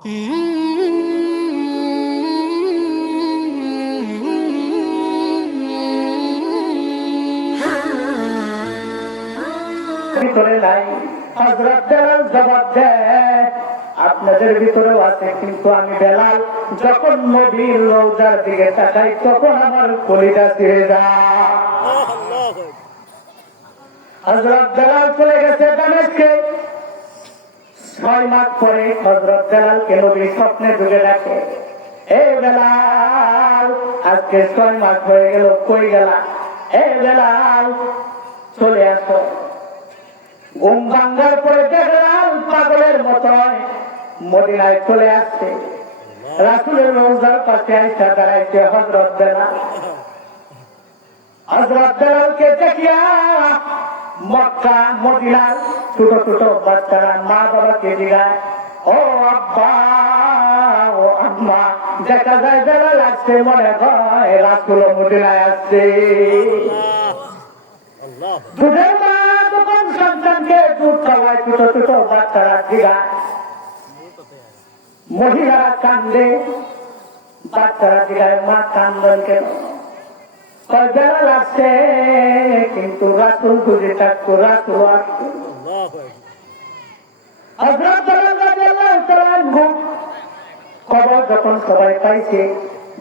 ভিতরে নাই। হজরত বেলাল জবাব দেয় আপনাদের ভিতরেও আছে কিন্তু আমি বেলাল যখন নবীর রোজার দিকে তাকাই তখন আমার কলিটা ছিঁড়ে যায়। হজরত বেলাল চলে গেছে দামেশকে ছয় মাস পরে হজরত বেলালকে নবী স্বপ্নে ঢুকে ডাকে এ বেলাল, আজকে ছয় মাস হয়ে গেল, কই গেলা? এ বেলাল, চলে আসো। ঘুম ভাঙ্গার পরে দেখলাম পাগলের মতো মদিনায় চলে আসছে। রাসুলের রোজার পাশে আইসা দাঁড়াইছে হজরত বেলাল হজরত বেলালকে দেখিয়া মক্কা মদিনার ছোট ছোট বাচ্চারা মা বাবাকে জিগায় ও আব্বা, ও আম্মা, দেখা যায় বেলাল আসছে মনে হয় রাসুল মদিনায় আসছে। দুধের মা যখন সন্তানকে দুধ খাওয়ায়, ছোট ছোট বাচ্চারা জিগায় মহিলারা কান্দে, বাচ্চারা জিগায় মা কান্দন কেন? কয়বেলা লাগছে কিন্তু রাসুল খুঁজে থাকতো রাসুল আসতো হযরত বেলাল রাদিয়াল্লাহু তাআলা আনহু খবর যখন সবাই পাইছে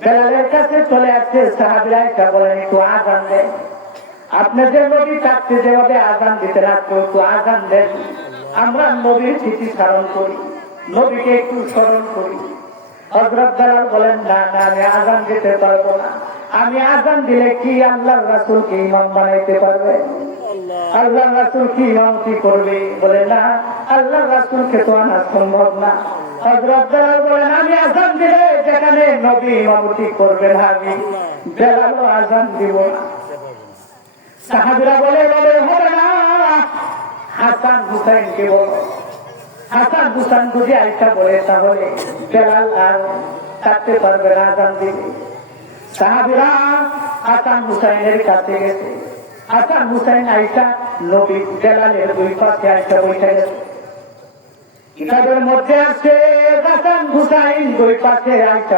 বেলালের কাছে চলে আসছে সাহাবিরা এসে বলেন একটু আজান দেন। আপনাদের নবী থাকতে যেভাবে আজান দিতে রাখতো একটু আজান দেন। আমরা নবীর স্মৃতি স্মরণ করি নবীকে একটু স্মরণ করি। হজরত বেলাল বলেন না না আমি আজান দিতে পারব না। আমি আজান দিলে কি আল্লাহ রাসুলকে ইমাম বানাইতে পারবে? আল্লাহ রাসুল কি ইমামতি করবে? বলে, না আল্লাহ রাসুলকে তো আনা সম্ভব না। আমি আজান দিলে বলে তাহলে বেলাল আর থাকতে পারবে না আজান দিবে সাহাবিরা হাসান হুসাইনের কাছে গেছে। হাসান হুসাইন আইসা নবী বেলালের দুই পাশে আইসা গেছে। কিতাবের মধ্যে আছে, হাসান হুসাইন দুই পাশে আইসা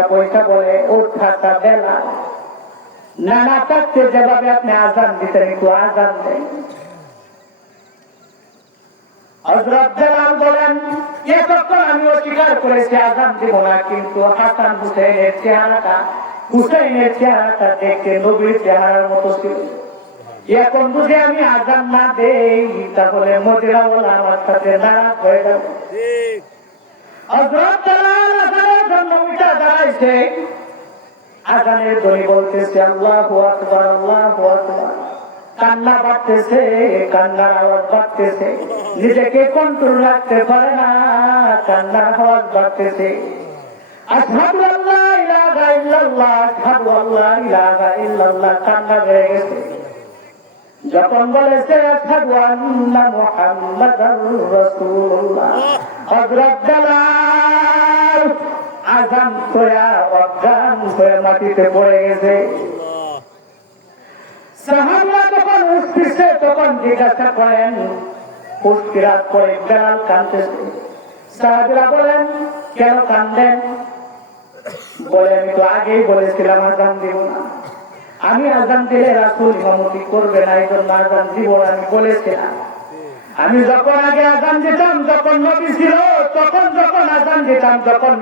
বলে ওর খাতা বেলাল নানা যেভাবে আপনি আজান দিতেন, একটু আজান দেন। আমি অস্বীকার করেছি, আজান দিব না, কিন্তু হাসান হুসেনের চেহারাটা হুসেনের চেহারাটা দেখে নবীর চেহারার মতো ছিল। এখন বুঝে আমি আজান না দেই, তাহলে মদিরা বলা আমার সাথে নারাজ হয়ে নিজেকে কন্ট্রোল রাখতে পারে না, কান্নার আওয়াজ বাড়তেছে। যখন বলেছে মাটিতে পড়ে গেছে। যখন উঠতেছে, তখন জিজ্ঞাসা করেন বেলাল কানতেছে সাহাবিরা বলেন, কেন কান্দেন বলে, আমি তো আগেই বলেছিলাম, আজান দিব না। আমি আজান দিলে রাসুল ইমামতি করবে না এই জন্য আজান দিব না। আমি বলেছিলাম। আমি যখন আগে আজান দিতাম, যখন নবী ছিল, তখন যখন আজান দিতাম, যখন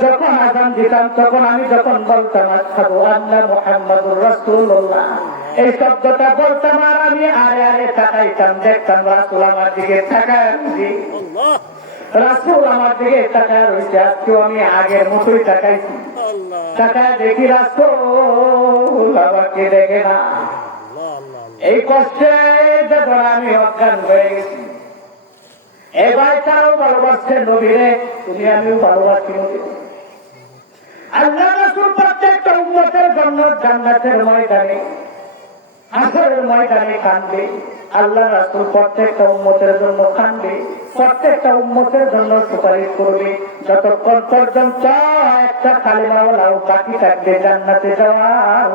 যখন আজান দিতাম, তখন আমি যখন বলতাম আসাদু আল্লাহ মোহাম্মদুর রাসূলুল্লাহ। এই শব্দটা বলতাম আর আমি আরে আরে তাকাইতাম, দেখতাম রাসূল আমার দিকে রয়েছে রাসূল আমার দিকে তাকায় রয়েছে আজকেও আমি আগের মতোই তাকাইছি। তাকায় দেখি রাসূল আমাকে দেখে না। এই কষ্টে যখন আমি অজ্ঞান হয়ে গেছি। এবার তারও ভালোবাসছে নবীরে তুমি আমিও ভালোবাসি নবীরে। আল্লাহ রাসূল প্রত্যেকটা উম্মতের জন্য জান্নাতের ময়দানে আসরের ময়দানে কান্দবে আল্লাহ রাসুল প্রত্যেকটা উম্মতের জন্য কানবে প্রত্যেকটা উম্মতের জন্য সুপারিশ করবে। যতক্ষণ পর্যন্ত একটা কালিমাওয়ালাও বাকি থাকবে জান্নাতে যাওয়ার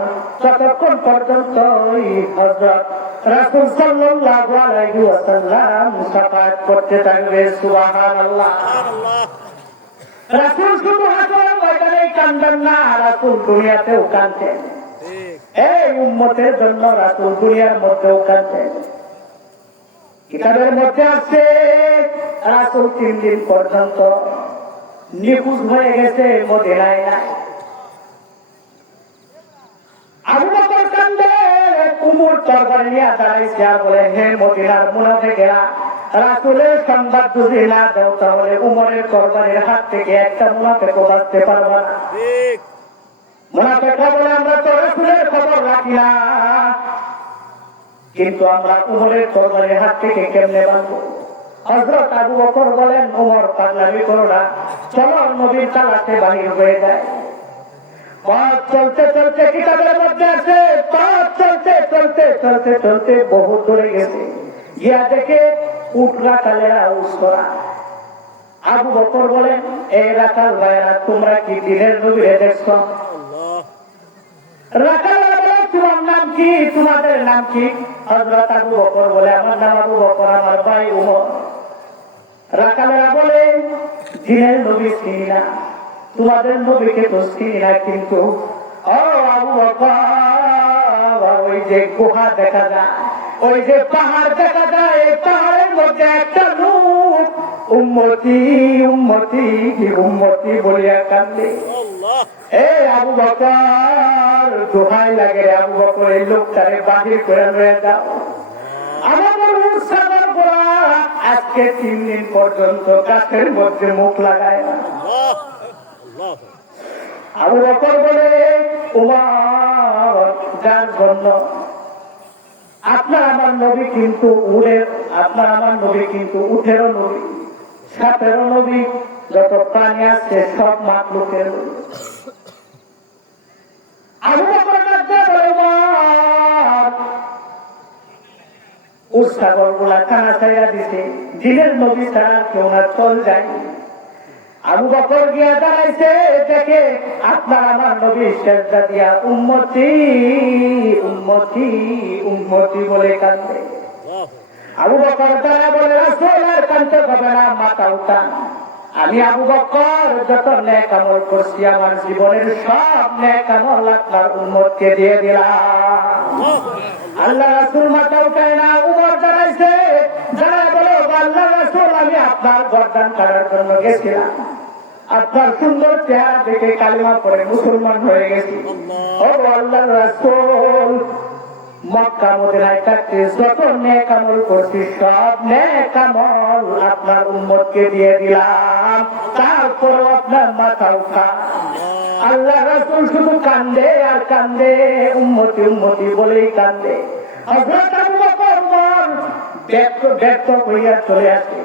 ততক্ষণ পর্যন্ত হজরত রাসুল সাল্লাল্লাহু আলাইহি ওয়াসাল্লাম সাফাত করতে থাকবে সুবহানাল্লাহ। রাসুল শুধু হাসর ময়দানে কান্দেন না রাসুল দুনিয়াতেও কাঁদতেন। এই উম্মতের জন্য রাসুল দুনিয়ার মধ্যেও কাঁদতেন। কিতাবের মধ্যে আছে রাসুল তিন দিন পর্যন্ত নিখোঁজ হয়ে গেছে মদিনায়। নাই আবু বকর কান্দে কুমুর তরবারি নিয়ে দাঁড়াইছে আর বলে হে মদিনার মুনাফিকেরা রাসুলের সংবাদ যদি না দাও তাহলে উমরের তরবারির হাত থেকে একটা মুনাফেকও বাঁচতে পারবা না। মুনাফেকরা বলে আমরা তো রাসুলের খবর রাখি না। কিন্তু আমরা উমরের তরবারির হাত থেকে কেমনে বাঁচবো? হজরত আবু বকর বলেন উমর পাগলামি করো না। চলো নদীর তালাতে বাহির হয়ে যায়। পথ চলতে চলতে কিতাবের মধ্যে আছে পথ চলতে চলতে চলতে চলতে বহু দূরে গেছে। গিয়া দেখে উঠরা কালেরা উৎসরা আবু বকর বলেন এই রাখাল ভাইরা তোমরা কি দিনের নবীরে দেখছ? রাখাল তোমার নাম কি? তোমাদের নাম কি? হজরত আবু বকর বলে, আমার নাম আবু বকর, আমার ভাই উমর। রাখালেরা বলে দিনের নবী চিনি না, তোমাদের নবীকে তো চিনি না কিন্তু, ও আবু ওই যে গুহা দেখা যায়, ওই যে পাহাড় দেখা যায়, এই পাহাড়ের মধ্যে একটা লোক, উম্মতি উম্মতি উম্মতি বলিয়া কান্দে। এ আবু বকর দোহাই লাগে আবু বকর? এই লোকটারে বাহির করে রয়ে গোড়া আজকে তিন পর্যন্ত গাছের মধ্যে মুখ লাগায় না। আবু বকর বলে যার জন্য। আপনার আমার নবী কিন্তু উড়ে আপনার আমার নবী কিন্তু উঠেরও নবী সাথেরও নবী, যত প্রাণী আছে সব মাতলুকের নবী। উৎসাগরগুলা কানা ছাইয়া দিছে। দিনের ছাড়া কেউ না চল যায়। আবু বকর গিয়া দাঁড়াইছে দেখে আপনার আমার নবী শেষদা দিয়া বলে আবু বকর বলে হবে না আমি আবু বকর, যত ন্যাক আমল করছি, আমার জীবনের সব ন্যাক আমল আপনার উন্মতকে দিয়ে দিলাম। আল্লাহ রাসূল মাথা উঠায় না, উমর রাসূল আমি আপনার গর্দান করার জন্য গেছিলাম। আপনার সুন্দর চেহারা দেখে কালিমা পরে মুসলমান হয়ে গেছি। ও আল্লাহ রাসূল, মক্কা, মদিনায় থাকতে যত নেক আমল করছি, সব নেক আমল আপনার উম্মতকে দিয়ে দিলাম। তারপর আপনার মাথা উঠা আল্লাহ রাসূল শুধু কান্দে আর কান্দে, উম্মতি উম্মতি বলেই কান্দে। হযরত আবু বকর ব্যক্ত ব্যক্ত হইয়া চলে আসে।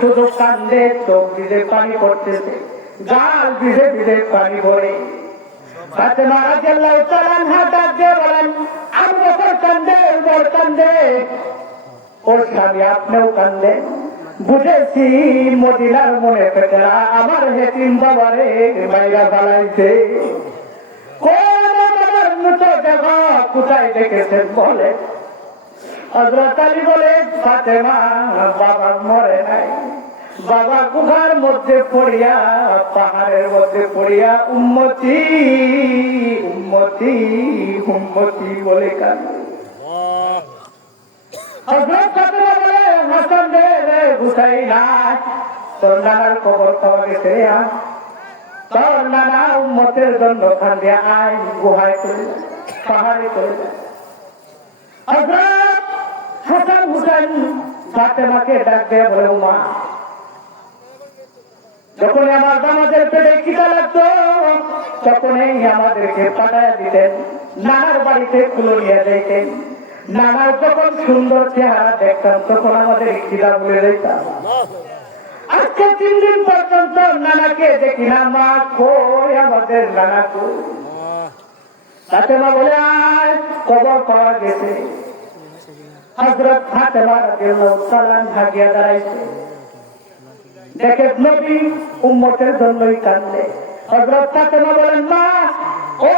শুধু কান্দে, চোখ দিতে পানি পড়তেছে। কান্দে কান্দে। আপনিও কান্দেন বুঝেছি, মদিনার মনে পেটেরা আমার হেতিম বাবারে বাইরা কোথায় দেখেছেন বলে হজরত আলী বলে, ফাতেমা, বাবা মরে নাই। বাবা গুহার মধ্যে পড়িয়া, পাহাড়ের মধ্যে পড়িয়া উন্মতি উন্মতি উন্মতি বলে কান্দে হযরত ফাতেমা বলে, হাসান রে রে গুছাই না তোর নানার খবর পাওয়া গেছে তোর নানা উম্মতের জন্য খান আয়, গুহায় পাহাড়ে চলে যায় হাসান হুসাইন ফাতেমাকে ডাক দিয়ে বলে মা যখন আমার আমাদের পেটে খিদা লাগতো, তখনই আমাদেরকে পাঠায় দিতেন। নানার বাড়িতে খুলে নিয়ে যাইতেন। নানার যখন সুন্দর চেহারা দেখতাম, তখন আমাদের খিদা বলে দিতাম আজকে তিন দিন পর্যন্ত নানাকে দেখি না, মা কই আমাদের নানা কই? ফাতেমা বলে, আয় কবর পাওয়া গেছে। হজরত ফাতেমা দেখে নবী উম্মতের জন্যই কান্দে হজরত ফাতেমা বলেন, মা, ও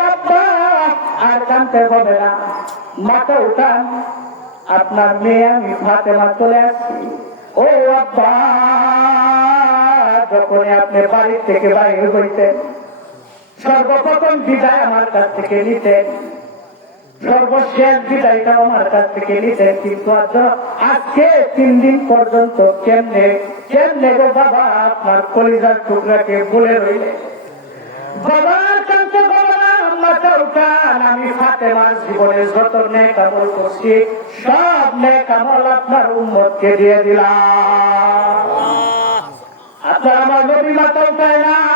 আর কানতে হবে না। মাথা উঠান, আপনার মেয়ে আমি ফাতেমা চলে আসছি। ও আব্বা যখন আপনি বাড়ি থেকে বাইরে হইতেন, সর্বপ্রথম বিদায় আমার কাছ থেকে নিতেন। সর্বশেষ বিদায়টা আমার কাছ থেকে নিতেন কিন্তু আজকে তিন দিন পর্যন্ত কেমনে কেমনে গো বাবা আপনার কলিজার টুকরাকে বলে রইলে? বাবার কাছে আমি ফাতেমার জীবনে যত নেক আমল করছি সব নেক আমল আপনার উম্মতকে দিয়ে দিলাম। আপনার আমার নবী উঠায় না?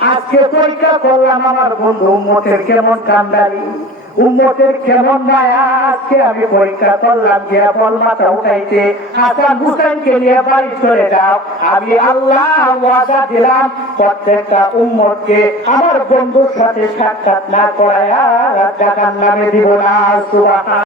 আজকে পরীক্ষা করলাম আমার বন্ধু উম্মতের কেমন কান্দারি। উম্মতের কেমন মায়া। আজকে আমি পরীক্ষা করলাম গিয়া বল মাথা উঠাইতে হাসান হুসেনকে নিয়ে বাড়ি চলে যাও। আমি আল্লাহ ওয়াদা দিলাম, প্রত্যেকটা উম্মতকে আমার বন্ধুর সাথে সাক্ষাৎ না করায়া জাহান নামে দিব না, সুবহান